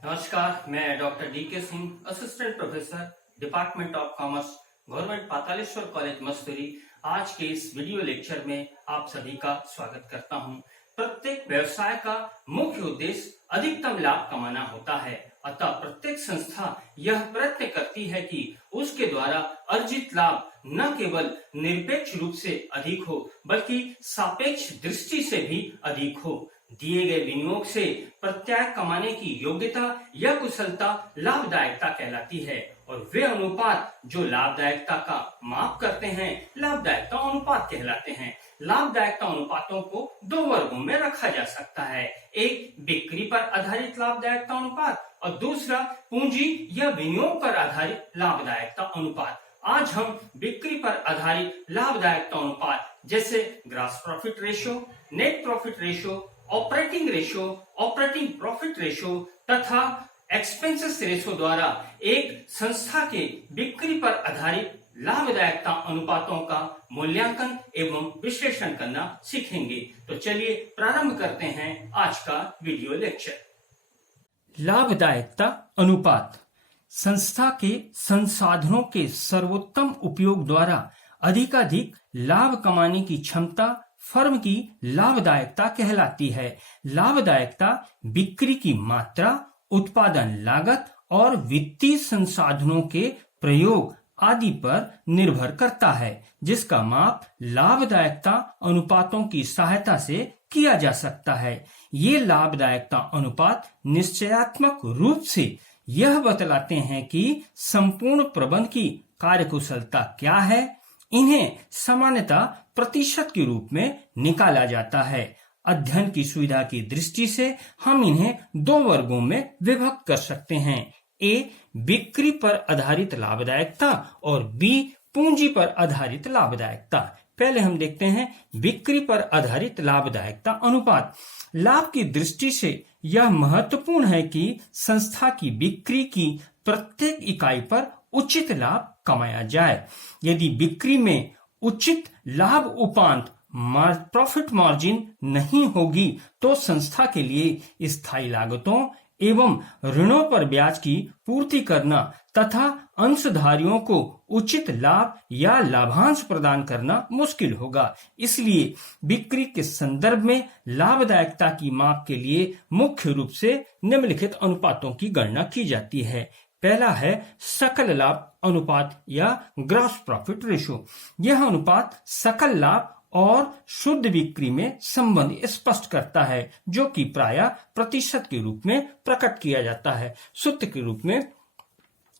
नमस्कार, मैं doctor DK. Singh, assistant professor, department of commerce, government Pataleshwar college Mussoorie. आज के इस वीडियो लेक्चर में आप सभी का स्वागत करता हूं। प्रत्येक व्यवसाय का मुख्य उद्देश्य अधिकतम लाभ कमाना होता है, अतः प्रत्येक संस्था यह प्रयत्न करती है कि उसके द्वारा अर्जित लाभ न केवल निरपेक्ष रूप से अधिक हो, बल्कि सापेक्ष दृष्टि से भी अधिक हो। दिए गए विनियोग से प्रत्यय कमाने की योग्यता या कुशलता लाभदायकता कहलाती है, और वे अनुपात जो लाभदायकता का माप करते हैं लाभदायकता अनुपात कहलाते हैं। लाभदायकता अनुपातों को दो वर्गों में रखा जा सकता है, एक बिक्री पर आधारित लाभदायकता अनुपात और दूसरा पूंजी या विनियोग पर आधारित लाभदायकता अनुपात। आज हम बिक्री पर आधारित लाभदायकता अनुपात जैसे gross profit ratio, net profit ratio, operating ratio, operating profit ratio तथा एक्सपेंसेस रेशियो द्वारा एक संस्था के बिक्री पर आधारित लाभदायकता अनुपातों का मूल्यांकन एवं विश्लेषण करना सीखेंगे। तो चलिए प्रारंभ करते हैं आज का वीडियो लेक्चर। लाभदायकता अनुपात संस्था के संसाधनों के सर्वोत्तम उपयोग द्वारा अधिकाधिक लाभ कमाने की क्षमता फर्म की लाभदायकता कहलाती है। लाभदायकता बिक्री की मात्रा, उत्पादन लागत और वित्तीय संसाधनों के प्रयोग आदि पर निर्भर करता है, जिसका माप लाभदायकता अनुपातों की सहायता से किया जा सकता है। ये लाभदायकता अनुपात निश्चयात्मक रूप से यह बतलाते हैं कि संपूर्ण प्रबंध की कार्यकुशलता क्या है। इन्हें सामान्यतः प्रतिशत के रूप में निकाला जाता है। अध्ययन की सुविधा की दृष्टि से हम इन्हें दो वर्गों में विभक्त कर सकते हैं, ए बिक्री पर आधारित लाभदायकता और बी पूंजी पर आधारित लाभदायकता। पहले हम देखते हैं बिक्री पर आधारित लाभदायकता अनुपात। लाभ की दृष्टि से यह महत्वपूर्ण है कि संस्था की बिक्री की प्रत्येक इकाई पर उचित लाभ कमाया जाए। यदि बिक्री में उचित लाभ उपांत प्रॉफिट मार्जिन नहीं होगी तो संस्था के लिए स्थायी लागतों एवं ऋणों पर ब्याज की पूर्ति करना तथा अंशधारियों को उचित लाभ या लाभांश प्रदान करना मुश्किल होगा। इसलिए बिक्री के संदर्भ में लाभदायकता की माप के लिए मुख्य रूप से निम्नलिखित अनुपातों की गणना की जाती है। पहला है सकल लाभ अनुपात या ग्रॉस प्रॉफिट रेशियो। यह अनुपात सकल लाभ और शुद्ध बिक्री में संबंध स्पष्ट करता है, जो कि प्रायः प्रतिशत के रूप में प्रकट किया जाता है। सूत्र के रूप में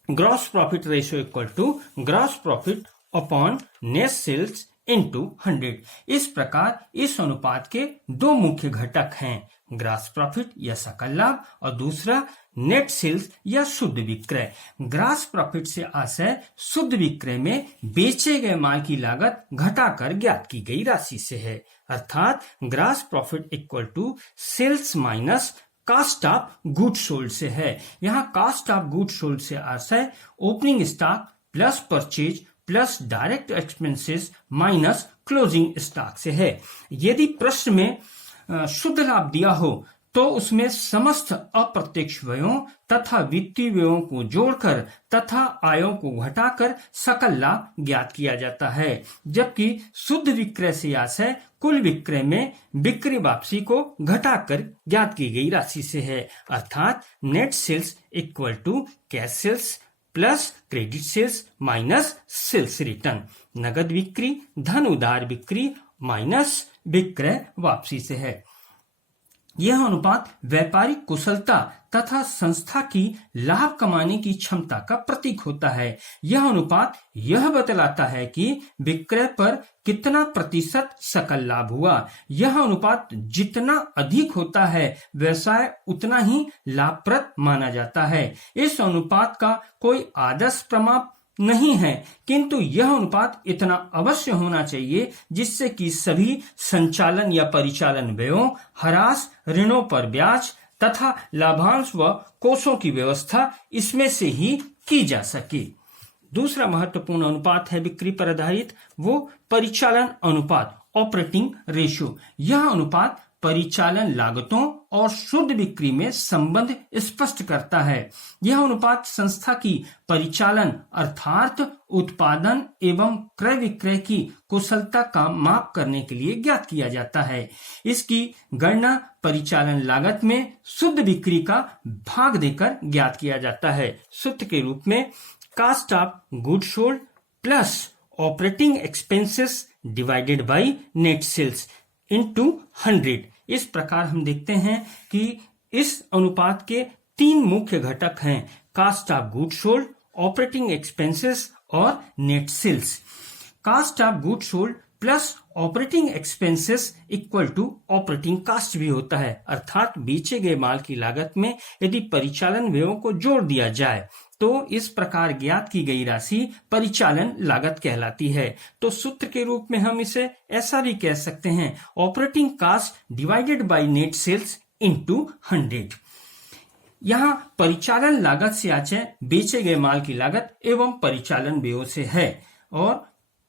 gross profit ratio equal to gross profit upon net sales into 100। इस प्रकार इस अनुपात के दो मुख्य घटक हैं, ग्रॉस प्रॉफिट या सकल लाभ और दूसरा नेट सेल्स या शुद्ध विक्रय। ग्रॉस प्रॉफिट से आशय शुद्ध विक्रय में बेचे गए माल की लागत घटाकर ज्ञात की गई राशि से है, अर्थात gross profit equal to sales minus cost of good sold से है। यहाँ कास्ट ऑफ गुड सोल्ड से आशय opening stock plus purchase plus direct expenses minus closing stock से है। यदि प्रश्न में शुद्ध लाभ दिया हो तो उसमें समस्त अप्रत्यक्ष व्ययों तथा वित्तीय व्ययों को जोड़कर तथा आयों को घटाकर सकल लाभ ज्ञात किया जाता है, जबकि शुद्ध विक्रय से आशय कुल विक्रय में बिक्री वापसी को घटाकर ज्ञात की गई राशि से है, अर्थात net sales equal to cash sales plus credit sales minus sales return. नगद बिक्री धन उधार बिक्री माइनस विक्रय वापसी से है। यह अनुपात व्यापारिक कुशलता तथा संस्था की लाभ कमाने की क्षमता का प्रतीक होता है। यह अनुपात यह बतलाता है कि विक्रय पर कितना प्रतिशत सकल लाभ हुआ। यह अनुपात जितना अधिक होता है व्यवसाय उतना ही लाभप्रद माना जाता है। इस अनुपात का कोई आदर्श प्रमाप नहीं है, किंतु यह अनुपात इतना अवश्य होना चाहिए जिससे कि सभी संचालन या परिचालन व्ययों, ह्रास, ऋणों पर ब्याज तथा लाभांश व कोषों की व्यवस्था इसमें से ही की जा सके। दूसरा महत्वपूर्ण अनुपात है बिक्री पर आधारित, वो परिचालन अनुपात ऑपरेटिंग रेशियो। यह अनुपात परिचालन लागतों और शुद्ध बिक्री में संबंध स्पष्ट करता है। यह अनुपात संस्था की परिचालन अर्थात उत्पादन एवं क्रय विक्रय की कुशलता का माप करने के लिए ज्ञात किया जाता है। इसकी गणना परिचालन लागत में शुद्ध बिक्री का भाग देकर ज्ञात किया जाता है। सूत्र के रूप में cost of good sold plus operating expenses divided by net sales into 100। इस प्रकार हम देखते हैं कि इस अनुपात के 3 मुख्य घटक हैं, cost of good sold, operating expenses और net sales. Cost of good sold plus operating expenses equal to operating cost भी होता है, अर्थात बेचे गए माल की लागत में यदि परिचालन व्ययों को जोड़ दिया जाए तो इस प्रकार ज्ञात की गई राशि परिचालन लागत कहलाती है। तो सूत्र के रूप में हम इसे ऐसा भी कह सकते हैं, operating cost divided by net sales into 100। यहाँ परिचालन लागत से आशय बेचे गए माल की लागत एवं परिचालन व्ययों से है और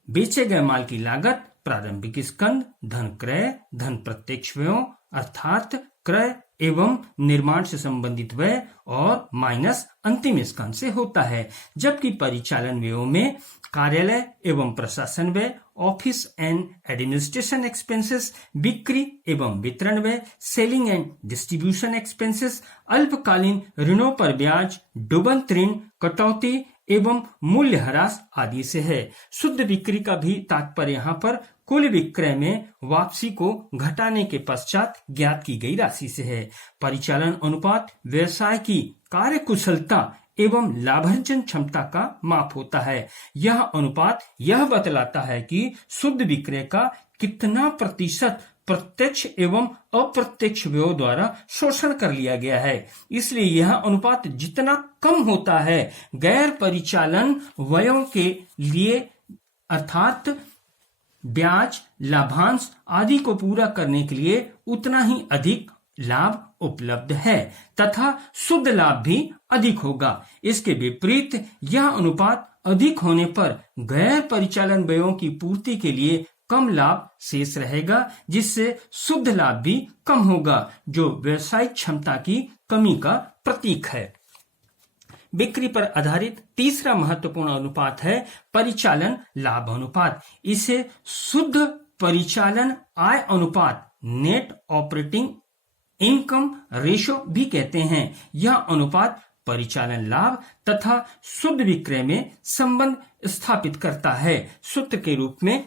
बेचे गए माल की लागत प्रारंभिक स्कंद धन क्रय धन प्रत्यक्ष व्ययों अर्थात क्रय एवं निर्माण से संबंधित व्यय और माइनस अंतिम स्कंद से होता है, जबकि परिचालन व्ययों में कार्यालय एवं प्रशासन व्यय, ऑफिस एंड एडमिनिस्ट्रेशन एक्सपेंसेस, बिक्री एवं वितरण व्यय, सेलिंग एंड डिस्ट्रीब्यूशन एक्सपेंसेस, अल्पकालीन ऋणों पर ब्याज, डूबंत ऋण, कटौती एवं मूल्यह्रास आदि से है। शुद्ध बिक्री का भी तात्पर्य यहाँ पर कुल विक्रय में वापसी को घटाने के पश्चात ज्ञात की गई राशि से है। परिचालन अनुपात व्यवसाय की कार्यकुशलता एवं लाभार्जन क्षमता का माप होता है। यह अनुपात यह बतलाता है कि शुद्ध विक्रय का कितना प्रतिशत प्रत्यक्ष एवं अप्रत्यक्ष व्ययों द्वारा शोषण कर लिया गया है। इसलिए यह अनुपात जितना कम होता है गैर परिचालन व्ययों के लिए अर्थात ब्याज, लाभांश आदि को पूरा करने के लिए उतना ही अधिक लाभ उपलब्ध है तथा शुद्ध लाभ भी अधिक होगा। इसके विपरीत यह अनुपात अधिक होने पर गैर परिचालन व्ययों की पूर्ति के लिए कम लाभ शेष रहेगा, जिससे शुद्ध लाभ भी कम होगा, जो व्यवसायिक क्षमता की कमी का प्रतीक है। बिक्री पर आधारित तीसरा महत्वपूर्ण अनुपात है परिचालन लाभ अनुपात। इसे शुद्ध परिचालन आय अनुपात नेट ऑपरेटिंग इनकम रेशो भी कहते हैं। यह अनुपात परिचालन लाभ तथा शुद्ध विक्रय में संबंध स्थापित करता है। सूत्र के रूप में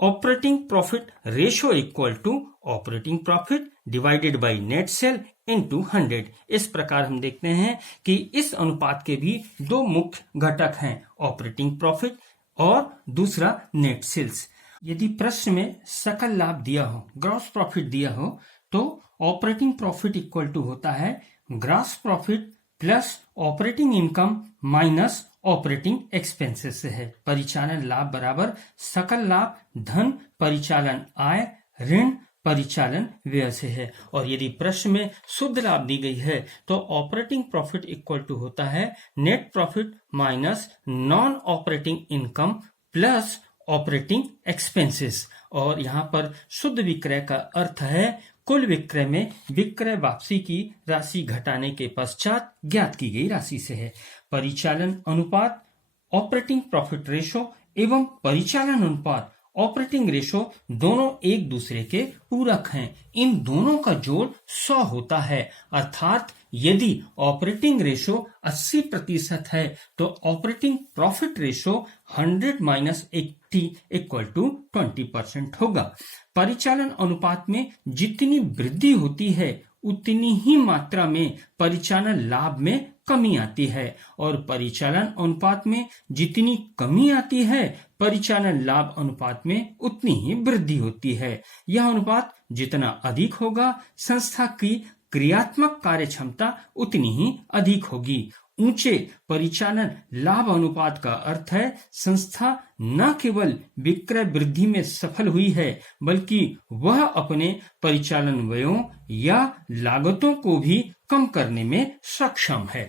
operating profit ratio equal to operating profit divided by net sale into 100। इस प्रकार हम देखते हैं कि इस अनुपात के भी 2 मुख्य घटक हैं, ऑपरेटिंग प्रॉफिट और दूसरा नेट सेल्स। यदि प्रश्न में सकल लाभ दिया हो, ग्रॉस प्रॉफिट दिया हो, तो ऑपरेटिंग प्रॉफिट इक्वल टू होता है gross profit plus operating income minus operating expenses से है। परिचालन लाभ बराबर सकल लाभ धन परिचालन आय ऋण परिचालन व्यय से है। और यदि प्रश्न में शुद्ध लाभ दी गई है तो ऑपरेटिंग प्रॉफिट इक्वल टू होता है net profit minus non operating income plus operating expenses. और यहाँ पर शुद्ध विक्रय का अर्थ है कुल विक्रय में विक्रय वापसी की राशि घटाने के पश्चात ज्ञात की गई राशि से है। परिचालन अनुपात ऑपरेटिंग प्रॉफिट रेशो एवं परिचालन अनुपात ऑपरेटिंग रेशो दोनों एक दूसरे के पूरक हैं। इन दोनों का जोड़ 100 होता है, अर्थात यदि ऑपरेटिंग रेशो 80% है तो operating profit ratio 100 minus 80 equal to 20% होगा। परिचालन अनुपात में जितनी वृद्धि होती है उतनी ही मात्रा में परिचालन लाभ में कमी आती है और परिचालन अनुपात में जितनी कमी आती है परिचालन लाभ अनुपात में उतनी ही वृद्धि होती है। यह अनुपात जितना अधिक होगा संस्था की क्रियात्मक कार्य क्षमता उतनी ही अधिक होगी। ऊंचे परिचालन लाभ अनुपात का अर्थ है संस्था न केवल विक्रय वृद्धि में सफल हुई है बल्कि वह अपने परिचालन व्ययों या लागतों को भी कम करने में सक्षम है।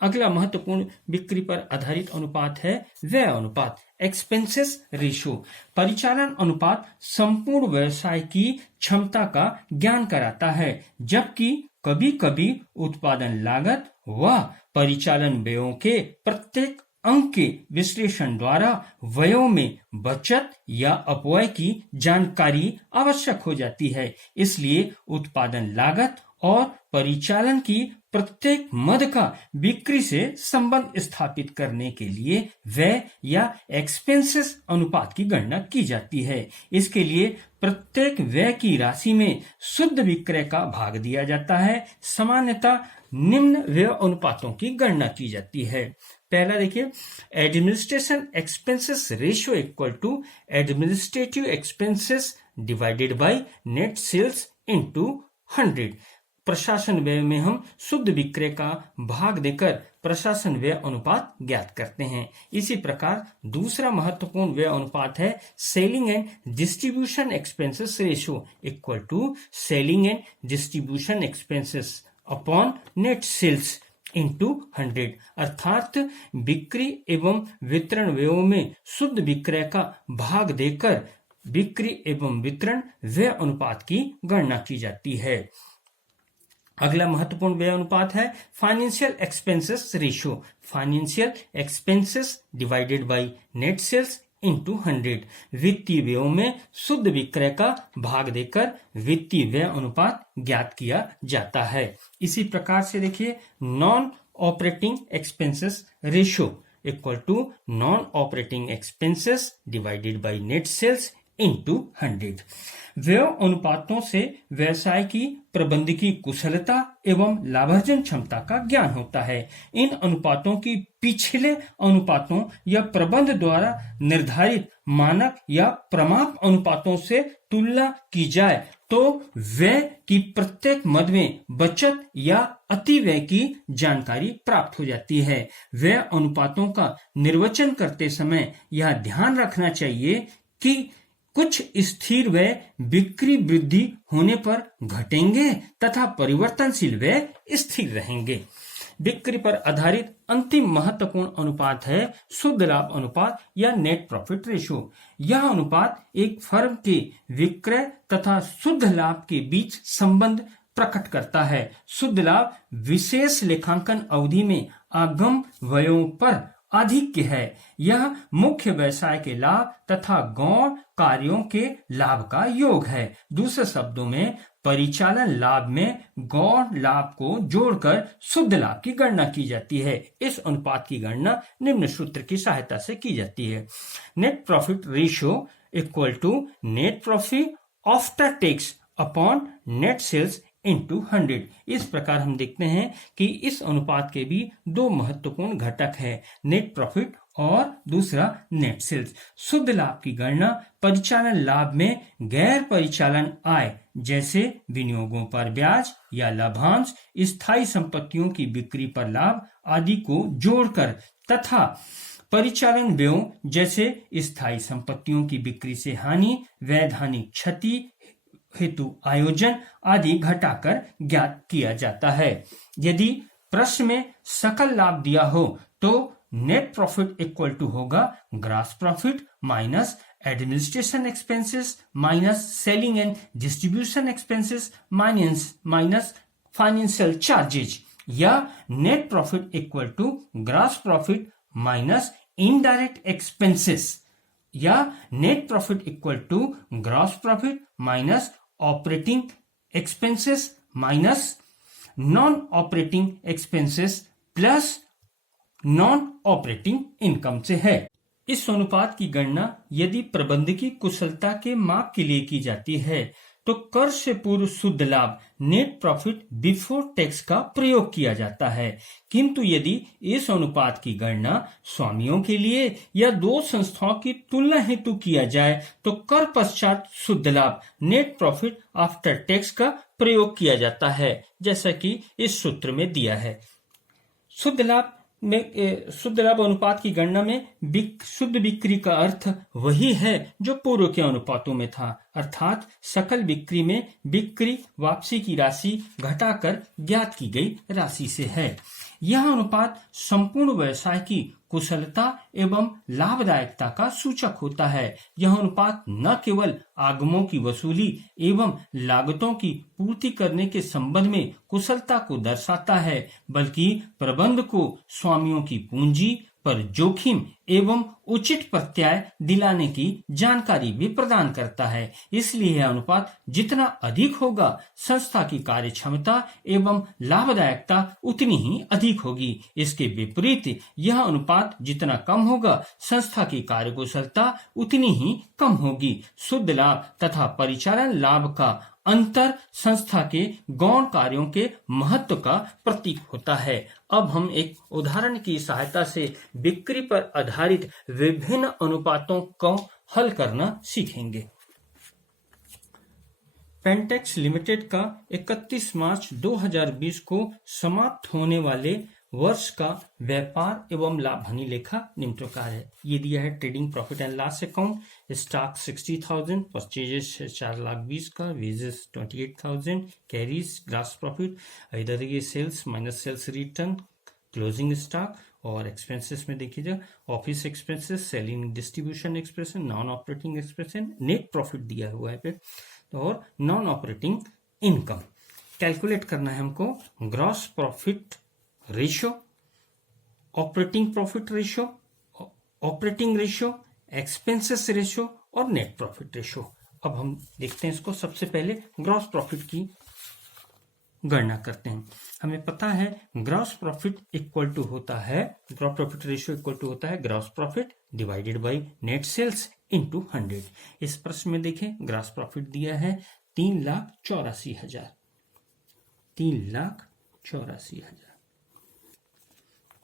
अगला महत्वपूर्ण बिक्री पर आधारित अनुपात है व्यय अनुपात, एक्सपेंसेस रेशियो। परिचालन अनुपात संपूर्ण व्यवसाय की क्षमता का ज्ञान कराता है, जबकि कभी कभी उत्पादन लागत व परिचालन व्ययों के प्रत्येक अंक के विश्लेषण द्वारा व्ययों में बचत या अपव्यय की जानकारी आवश्यक हो जाती है। इसलिए उत्पादन लागत और परिचालन की प्रत्येक मद का बिक्री से संबंध स्थापित करने के लिए व्यय या एक्सपेंसेस अनुपात की गणना की जाती है। इसके लिए प्रत्येक व्यय की राशि में शुद्ध विक्रय का भाग दिया जाता है। सामान्यतः निम्न व्यय अनुपातों की गणना की जाती है। पहला देखिए, administration expenses ratio equal to administrative expenses divided by net sales into 100। प्रशासन व्यय में हम शुद्ध विक्रय का भाग देकर प्रशासन व्यय अनुपात ज्ञात करते हैं। इसी प्रकार दूसरा महत्वपूर्ण व्यय अनुपात है selling and distribution expenses ratio equal to selling and distribution expenses upon net sales into 100। अर्थात बिक्री एवं वितरण व्ययों में शुद्ध विक्रय का भाग देकर बिक्री एवं वितरण व्यय अनुपात की गणना की जाती है। अगला महत्वपूर्ण व्यय अनुपात है financial expenses ratio, financial expenses divided by net sales into 100। वित्तीय व्ययों में शुद्ध विक्रय का भाग देकर वित्तीय व्यय अनुपात ज्ञात किया जाता है। इसी प्रकार से देखिए, non operating expenses ratio equal to non operating expenses divided by net sales into 100। व्यय अनुपातों से व्यवसाय की प्रबंधकीय कुशलता एवं लाभार्जन क्षमता का ज्ञान होता है। इन अनुपातों की पिछले अनुपातों या प्रबंध द्वारा निर्धारित मानक या प्रमाप अनुपातों से तुलना की जाए तो व्यय की प्रत्येक मद में बचत या अतिव्यय की जानकारी प्राप्त हो जाती है। व्यय अनुपातों का निर्वचन करते समय यह ध्यान रखना चाहिए कि कुछ स्थिर व्यय बिक्री वृद्धि होने पर घटेंगे तथा परिवर्तनशील व्यय स्थिर रहेंगे। बिक्री पर आधारित अंतिम महत्वपूर्ण अनुपात है शुद्ध लाभ अनुपात या नेट प्रॉफिट रेशियो। यह अनुपात एक फर्म के विक्रय तथा शुद्ध लाभ के बीच संबंध प्रकट करता है। शुद्ध लाभ विशेष लेखांकन अवधि में आगम व्ययों पर आधिक्य है। यह मुख्य व्यवसाय के लाभ तथा गौण कार्यों के लाभ का योग है। दूसरे शब्दों में परिचालन लाभ में गौण लाभ को जोड़कर शुद्ध लाभ की गणना की जाती है। इस अनुपात की गणना निम्न सूत्र की सहायता से की जाती है। Net profit ratio equal to net profit after tax upon net sales into 100। इस प्रकार हम देखते हैं कि इस अनुपात के भी दो महत्वपूर्ण घटक है, नेट प्रॉफिट और दूसरा नेट सेल्स। शुद्ध लाभ की गणना परिचालन लाभ में गैर परिचालन आय जैसे विनियोगों पर ब्याज या लाभांश, स्थायी संपत्तियों की बिक्री पर लाभ आदि को जोड़कर तथा परिचालन व्ययों जैसे स्थायी संपत्तियों की बिक्री से हानि, वैधानिक क्षति हेतु आयोजन आदि घटाकर ज्ञात किया जाता है। यदि प्रश्न में सकल लाभ दिया हो तो नेट प्रॉफिट इक्वल टू होगा gross profit minus administration expenses minus selling and distribution expenses minus financial charges, या net profit equal to gross profit minus indirect expenses, या net profit equal to gross profit minus operating expenses minus non operating expenses plus non operating income से है। इस अनुपात की गणना यदि प्रबंधकीय कुशलता के माप के लिए की जाती है तो कर से पूर्व शुद्ध लाभ नेट प्रॉफिट बिफोर टैक्स का प्रयोग किया जाता है, किंतु यदि इस अनुपात की गणना स्वामियों के लिए या दो संस्थाओं की तुलना हेतु किया जाए तो कर पश्चात शुद्ध लाभ नेट प्रॉफिट आफ्टर टैक्स का प्रयोग किया जाता है, जैसा कि इस सूत्र में दिया है। शुद्ध लाभ अनुपात की गणना में शुद्ध बिक्री का अर्थ वही है जो पूर्व के अनुपातों में था, अर्थात सकल बिक्री में बिक्री वापसी की राशि घटाकर ज्ञात की गई राशि से है। यह अनुपात संपूर्ण व्यवसाय की कुशलता एवं लाभदायकता का सूचक होता है। यह अनुपात न केवल आगमों की वसूली एवं लागतों की पूर्ति करने के संबंध में कुशलता को दर्शाता है, बल्कि प्रबंध को स्वामियों की पूंजी पर जोखिम एवं उचित प्रत्याय दिलाने की जानकारी भी प्रदान करता है। इसलिए यह अनुपात जितना अधिक होगा, संस्था की कार्य क्षमता एवं लाभदायकता उतनी ही अधिक होगी। इसके विपरीत यह अनुपात जितना कम होगा, संस्था की कार्यकुशलता उतनी ही कम होगी। शुद्ध लाभ तथा परिचालन लाभ का अंतर संस्था के गौण कार्यों के महत्व का प्रतीक होता है। अब हम एक उदाहरण की सहायता से बिक्री पर आधारित विभिन्न अनुपातों को हल करना सीखेंगे। पेंटेक्स लिमिटेड का 31 मार्च 2020 को समाप्त होने वाले वर्ष का व्यापार एवं लाभ हानि लेखा निम्न प्रकार है। ये दिया है trading profit and loss account, stock 60,000, purchases 4,20,000 का, वेजेस 28,000, कैरीज ग्रॉस प्रॉफिट, इधर ये sales minus sales return, closing stock और एक्सपेंसेस में देखिएगा office expenses, selling distribution expenses, non operating expenses, net profit दिया हुआ है फिर, और नॉन ऑपरेटिंग इनकम। कैलकुलेट करना है हमको gross profit ratio, operating profit ratio, operating ratio, expenses ratio और नेट प्रॉफिट रेशियो। अब हम देखते हैं इसको। सबसे पहले ग्रॉस प्रॉफिट की गणना करते हैं। हमें पता है ग्रॉस प्रॉफिट इक्वल टू होता है, gross profit ratio equal to होता है gross profit divided by net sales into 100। इस प्रश्न में देखें ग्रॉस प्रॉफिट दिया है 3,84,000, 3,84,000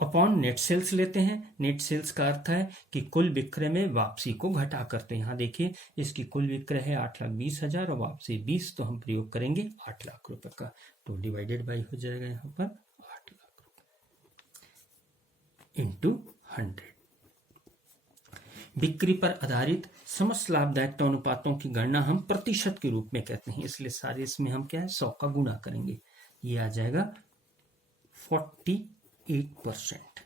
अपॉन नेट सेल्स लेते हैं। नेट सेल्स का अर्थ है कि कुल विक्रय में वापसी को घटा करते हैं। यहाँ देखिए इसकी कुल विक्रय है 8,20,000 और वापसी 20, तो हम प्रयोग करेंगे 8 लाख रुपए का, तो डिवाइडेड बाई हो जाएगा यहाँ पर 8 लाख रुपए इंटू 100। बिक्री पर आधारित समस्त लाभदायकता अनुपातों की गणना हम प्रतिशत के रूप में कहते हैं, इसलिए सारे इसमें हम क्या है 100 का गुणा करेंगे। ये आ जाएगा 48%,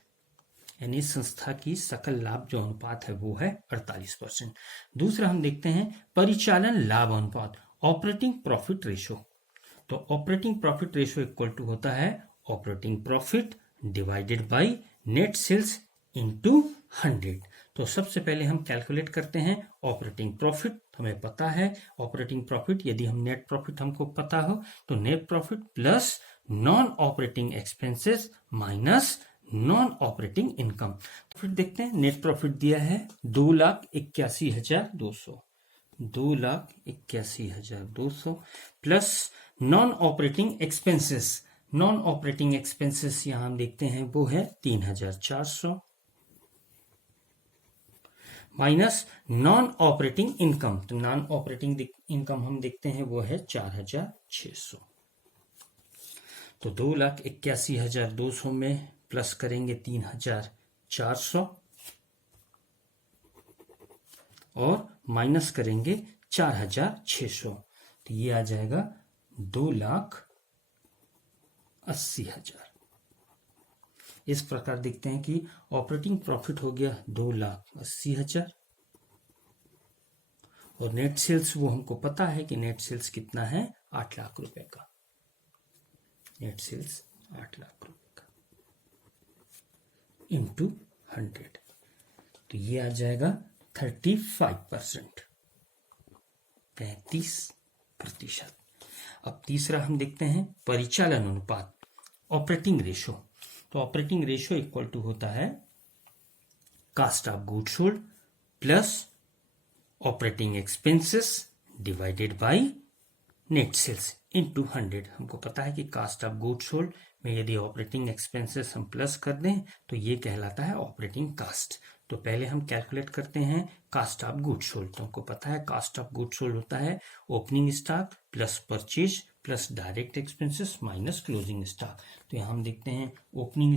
यानी संस्था की सकल लाभ जो अनुपात है वो है 48%। दूसरा हम देखते हैं परिचालन लाभ अनुपात, ऑपरेटिंग प्रॉफिट रेशियो। तो operating profit ratio equal to होता है operating profit divided by net sales into 100। तो सबसे पहले हम कैलकुलेट करते हैं ऑपरेटिंग प्रॉफिट। हमें पता है ऑपरेटिंग प्रॉफिट, यदि हम नेट प्रॉफिट हमको पता हो तो net profit plus non operating expenses minus non operating income. तो फिर देखते हैं नेट प्रॉफिट दिया है 2,81,200, 2,81,200 plus non operating expenses. Non operating expenses यहां हम देखते हैं वो है 3,400 माइनस नॉन ऑपरेटिंग इनकम। तो नॉन ऑपरेटिंग इनकम हम देखते हैं वो है 4,600। तो 2,81,200 में प्लस करेंगे 3,400 और माइनस करेंगे 4,600, तो ये आ जाएगा 2,80,000। इस प्रकार देखते हैं कि ऑपरेटिंग प्रॉफिट हो गया 2,80,000 और नेट सेल्स वो हमको पता है कि नेट सेल्स कितना है 8 लाख रुपए का, नेट सेल्स 8 लाख रुपए का इंटू 100, तो ये आ जाएगा 35%, 35%। अब तीसरा हम देखते हैं परिचालन अनुपात, ऑपरेटिंग रेशियो। तो ऑपरेटिंग रेशियो इक्वल टू होता है cost of goods sold plus operating expenses divided by net sales into 100। हमको पता है कि कास्ट ऑफ गुड्स सोल्ड में यदि ऑपरेटिंग एक्सपेंसेस हम प्लस कर दें तो ये कहलाता है ऑपरेटिंग कास्ट। तो पहले हम कैलकुलेट करते हैं कास्ट ऑफ गुड्स सोल्ड। तो हमको पता है कास्ट ऑफ गुड्स सोल्ड होता है opening stock plus purchase plus direct expenses minus closing stock. तो यहां हम देखते हैं ओपनिंग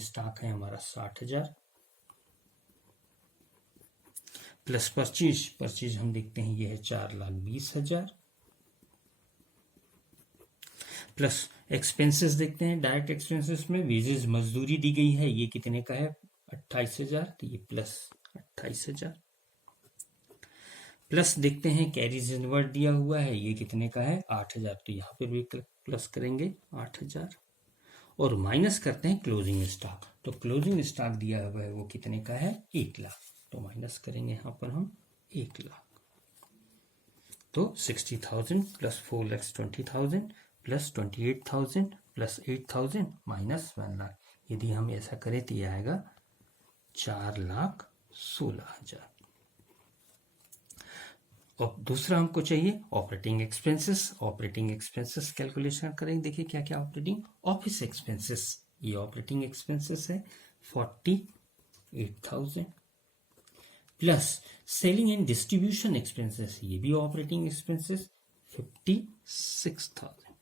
स्टॉक है हमारा 60,000 प्लस परचेज हम देखते हैं ये है 4,20,000, प्लस एक्सपेंसेस देखते हैं, डायरेक्ट एक्सपेंसेस में वेजेस मजदूरी दी गई है, ये कितने का है 28,000, तो ये प्लस 28,000, प्लस देखते हैं कैरीज इनवर्ड दिया हुआ है, ये कितने का है 8,000, तो यहाँ पर भी प्लस करेंगे 8,000 और माइनस करते हैं क्लोजिंग स्टॉक, तो क्लोजिंग स्टॉक दिया हुआ है वो कितने का है 1 लाख, तो माइनस करेंगे यहाँ पर हम 1 लाख, तो 60,000 plus 4,20,000 plus 28,000 plus 8,000 minus 1 lakh, यदि हम ऐसा करें तो ये आएगा 4,16,000। और दूसरा हमको चाहिए ऑपरेटिंग एक्सपेंसेस कैलकुलेशन करेंगे। देखिए क्या क्या ऑपरेटिंग, ऑफिस एक्सपेंसेस, ये ऑपरेटिंग एक्सपेंसेस है 48,000 plus selling and distribution expenses, ये भी ऑपरेटिंग एक्सपेंसेस 56,000।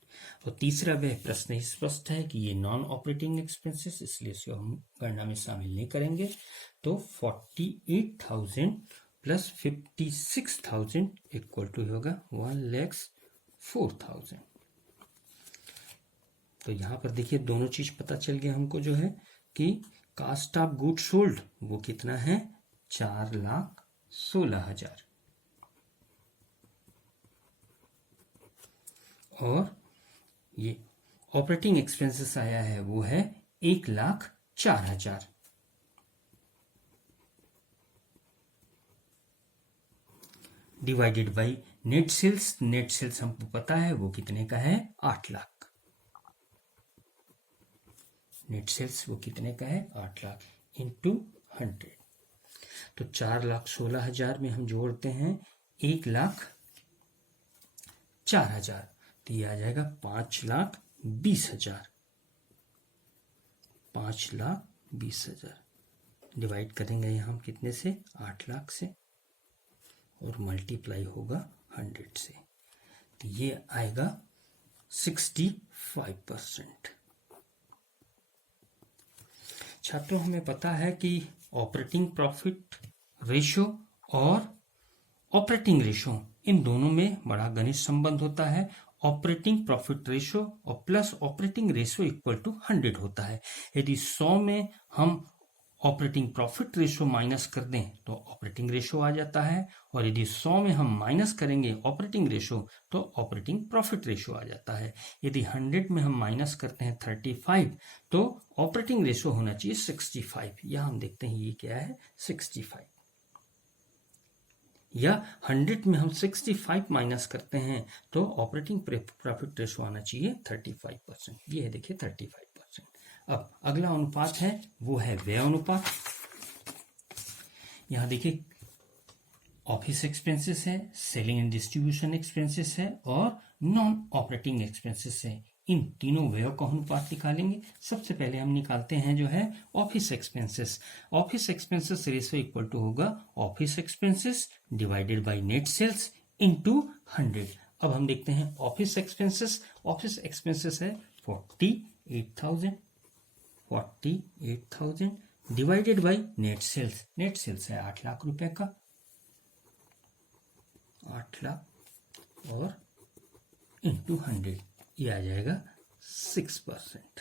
और तीसरा वह प्रश्न स्पष्ट है कि ये नॉन ऑपरेटिंग एक्सपेंसेस, इसलिए इसको हम गणना में शामिल नहीं करेंगे, तो 48,000 प्लस 56,000 इक्वल टू होगा 1,04,000। तो यहाँ पर देखिए दोनों चीज पता चल गया हमको, जो है कि कास्ट ऑफ गुड सोल्ड वो कितना है 4,16,000 और ये ऑपरेटिंग एक्सपेंसेस आया है वो है 1,04,000। डिवाइडेड बाई नेट सेल्स हमको पता है वो कितने का है 8 लाख, नेट सेल्स वो कितने का है 8 लाख इंटू 100, तो 4,16,000 में हम जोड़ते हैं 1,04,000, तो ये आ जाएगा 5,20,000, 5,20,000 डिवाइड करेंगे यहाँ हम कितने से 8 लाख से और मल्टीप्लाई होगा 100 से, तो ये आएगा 65%। छात्रों हमें पता है कि ऑपरेटिंग प्रॉफिट रेशो और ऑपरेटिंग रेशो इन दोनों में बड़ा घनिष्ठ संबंध होता है। ऑपरेटिंग प्रॉफिट रेशो और plus operating ratio equal to 100 होता है। यदि 100 में हम ऑपरेटिंग प्रॉफिट रेशो माइनस कर दें तो ऑपरेटिंग रेशो आ जाता है, और यदि 100 में हम माइनस करेंगे ऑपरेटिंग रेशो तो ऑपरेटिंग प्रॉफिट रेशो आ जाता है। यदि 100 में हम माइनस करते हैं 35 तो ऑपरेटिंग रेशो होना चाहिए 65, या हम देखते हैं ये क्या है 65, या 100 में हम 65 माइनस करते हैं तो ऑपरेटिंग प्रॉफिट रेशो आना चाहिए 35%, ये है देखिए 35%। अब अगला अनुपात है वो है व्यय अनुपात। यहां देखिए ऑफिस एक्सपेंसेस है, सेलिंग एंड डिस्ट्रीब्यूशन एक्सपेंसेस है और नॉन ऑपरेटिंग एक्सपेंसेस है। इन तीनों व्यय का अनुपात निकालेंगे। सबसे पहले हम निकालते हैं जो है office expenses. Office expenses ratio equal to होगा office expenses divided by net sales into 100। अब हम देखते हैं ऑफिस एक्सपेंसेस है 48,000 डिवाइडेड बाय नेट सेल्स है 8 लाख रुपए का, 8 लाख और इंटू 100, ये आ जाएगा 6%,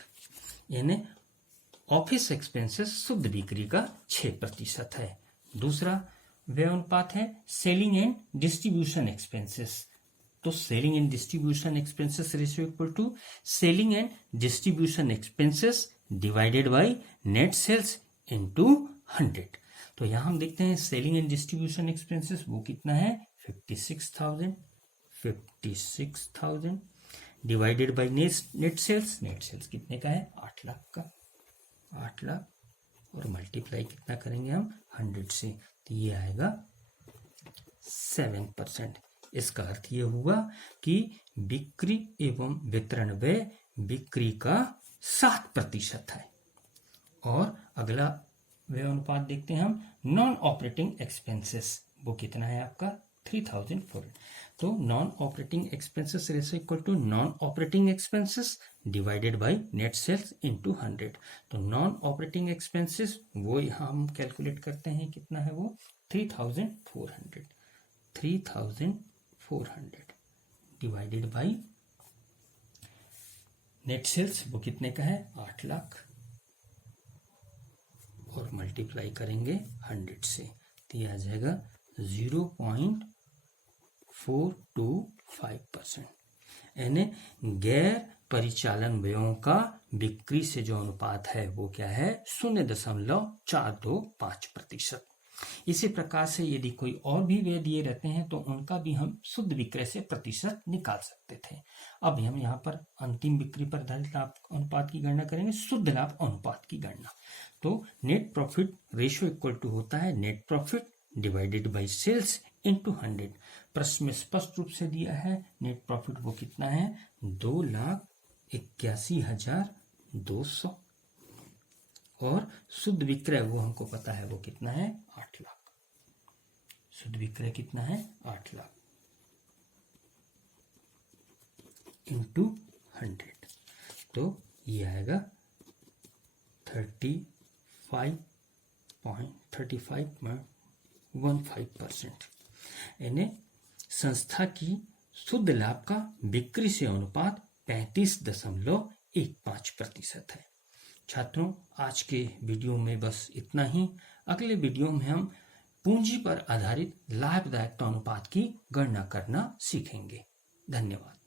यानी ऑफिस एक्सपेंसेस शुद्ध बिक्री का 6% है। दूसरा व्यय अनुपात है सेलिंग एंड डिस्ट्रीब्यूशन एक्सपेंसेस। तो selling and distribution expenses ratio equal to selling and distribution expenses divided by net sales into 100। तो यहां हम देखते हैं सेलिंग एंड डिस्ट्रीब्यूशन एक्सपेंसेस वो कितना है 56,000 डिवाइडेड बाय नेट सेल्स कितने का है 8 लाख का, 8 लाख और मल्टीप्लाई कितना करेंगे हम 100 से, तो ये आएगा 7%। इसका अर्थ ये हुआ कि बिक्री एवं वितरण व्यय बिक्री का 7% है। और अगला व्यय अनुपात देखते हैं हम नॉन ऑपरेटिंग एक्सपेंसेस, वो कितना है आपका 3,400। तो non operating expenses ratio equal to non operating expenses divided by net sales into 100। तो नॉन ऑपरेटिंग एक्सपेंसेस वो यहाँ हम कैलकुलेट करते हैं, कितना है वो 3,400। 3,400 डिवाइडेड बाय नेट सेल्स वो कितने का है 8 लाख, और मल्टीप्लाई करेंगे 100 से, तो यह आ जाएगा 0.425%। यानी गैर परिचालन व्ययों का बिक्री से जो अनुपात है वो क्या है 0.425%। इसी प्रकार से यदि कोई और भी व्यय दिए रहते हैं तो उनका भी हम शुद्ध विक्रय से प्रतिशत निकाल सकते थे। अब हम यहाँ पर अंतिम बिक्री पर आधारित लाभ अनुपात की गणना करेंगे, शुद्ध लाभ अनुपात की गणना। तो net profit ratio equal to होता है net profit divided by sales into 100। प्रश्न में स्पष्ट रूप से दिया है नेट प्रॉफिट वो कितना है 2,81,200, और शुद्ध विक्रय वो हमको पता है वो कितना है 8 लाख। शुद्ध विक्रय कितना है 8 लाख इंटू 100, तो ये आएगा 35.15%। यानी संस्था की शुद्ध लाभ का बिक्री से अनुपात 35.15% है। छात्रों, आज के वीडियो में बस इतना ही। अगले वीडियो में हम पूंजी पर आधारित लाभदायकता अनुपात की गणना करना सीखेंगे। धन्यवाद।